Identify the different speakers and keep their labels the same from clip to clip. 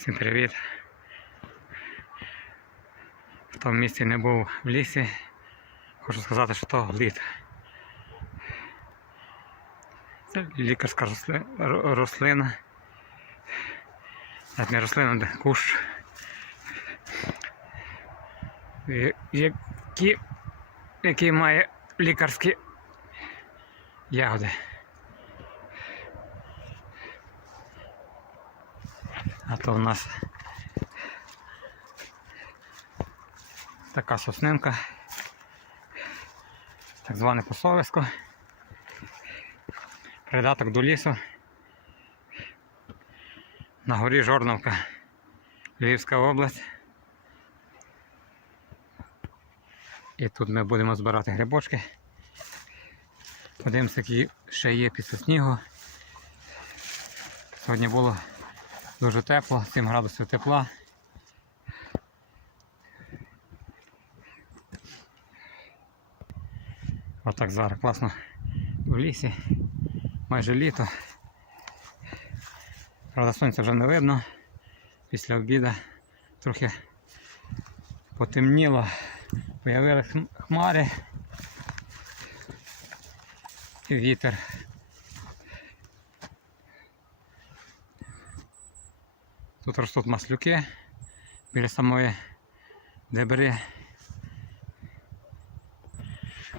Speaker 1: Всім привіт. В тому місці не був в лісі. Хочу сказати, що то лід. Це лікарська рослина. Навіть не рослина, де кущ. Який має лікарські ягоди. То в нас така соснинка, так зване посовисько, придаток до лісу. На горі Жорновка, Львівська область. І тут ми будемо збирати грибочки. Подивимося, які ще є після снігу. Сьогодні було Дуже тепло, 7 градусів тепла. Отак зараз класно в лісі. Майже літо. Правда, сонця вже не видно. Після обіду трохи потемніло, появились хмари і вітер. Тут ростуть маслюки біля самої дебри.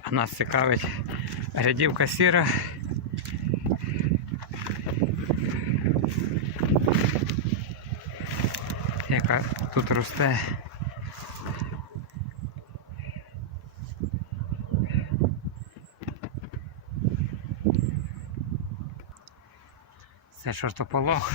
Speaker 1: А нас цікавить рядівка сіра. Яка тут росте. Це шортополох.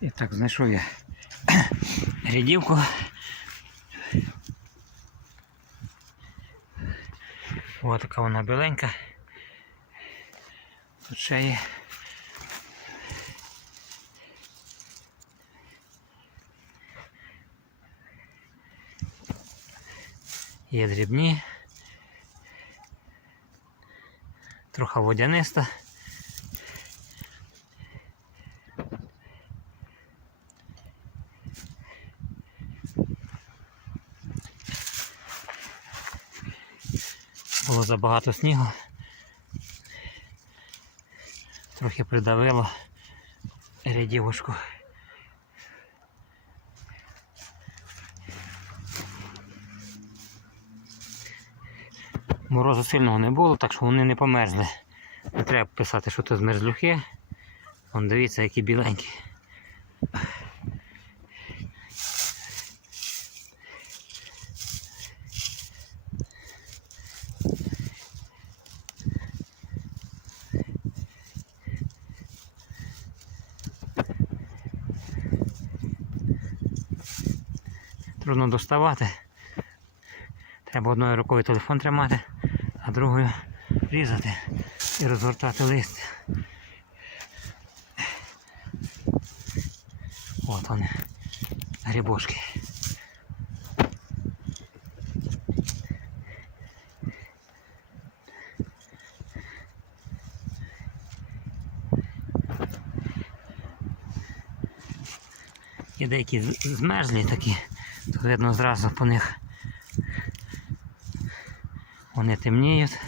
Speaker 1: І так, знайшов я рядівку. Ось така вона біленька. Тут ще є. Є дрібні. Трохи водяниста. Було забагато снігу. Трохи придавило рядівочку. Морозу сильного не було, так що вони не померзли. Не треба писати, що це змерзлюхи. Вон дивіться, які біленькі. Трудно доставати. Треба одною рукою телефон тримати, а другою різати і розгортати лист. От вони, грибочки. Є деякі змерзлі такі, то видно зразу по них вони темніють,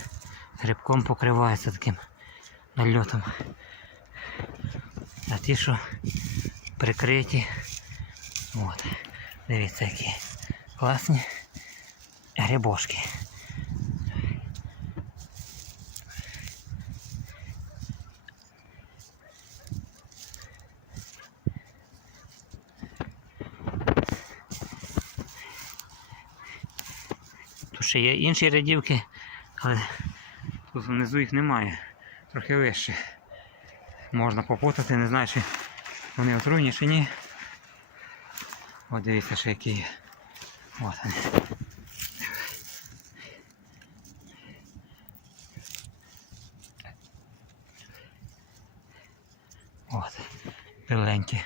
Speaker 1: грибком покриваються таким нальотом. А ті, що прикриті, от, дивіться, які класні грибошки. Ще є інші рядівки, але тут внизу їх немає. Трохи вище. Можна попутати, не знаю, чи вони отруйні чи ні. От дивіться, ще які є. От вони. От. біленькі.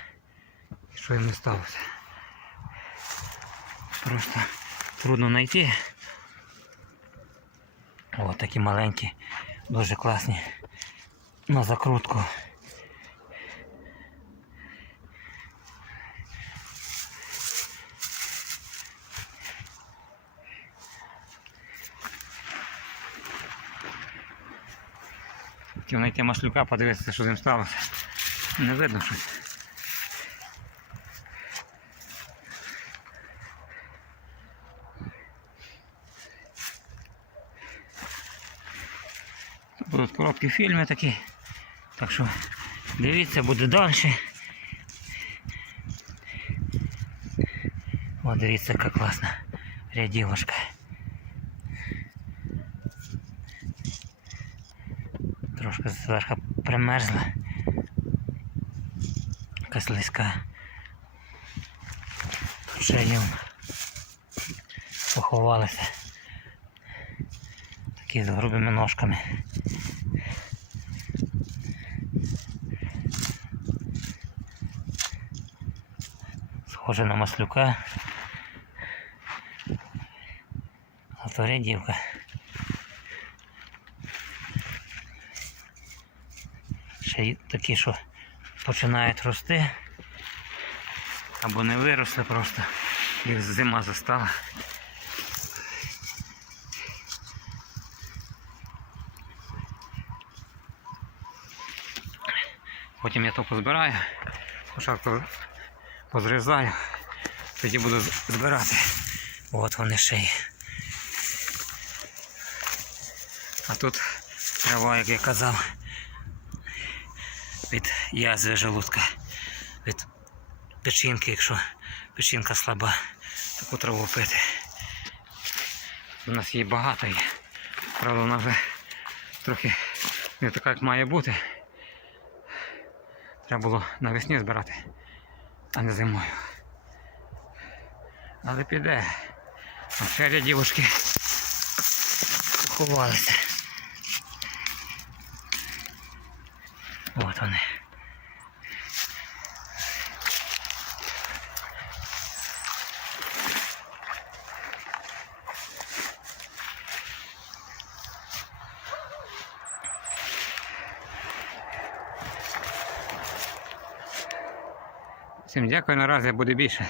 Speaker 1: Що їм не сталося? Просто трудно знайти. О, такі маленькі, дуже класні. На закрутку. Хотів знайти маслюка, подивитися, що з ним сталося. Не видно щось. Короткі фільми такі. Так що дивіться, буде далі. О, дивіться, яка класна рядівочка. Трошки зверху примерзла. Якась лиська. Ще їм поховалися. Такі з грубими ножками. Схоже на маслюка. То. Ще й такі, що починають рости. Або не виросли просто. Їх зима застала. Потім я то позбираю, спочатку позрізаю, тоді буду збирати. От вони є. А тут трава, як я казав, від язви желудка, від печінки, якщо печінка слаба, таку траву пити. У нас її багато є. Правда, вона вже трохи не така, як має бути. Треба було навесні збирати, а не зимою. Але піде. А ще рядівушки ховалися. От вони. Всім дякую, наразі буде більше.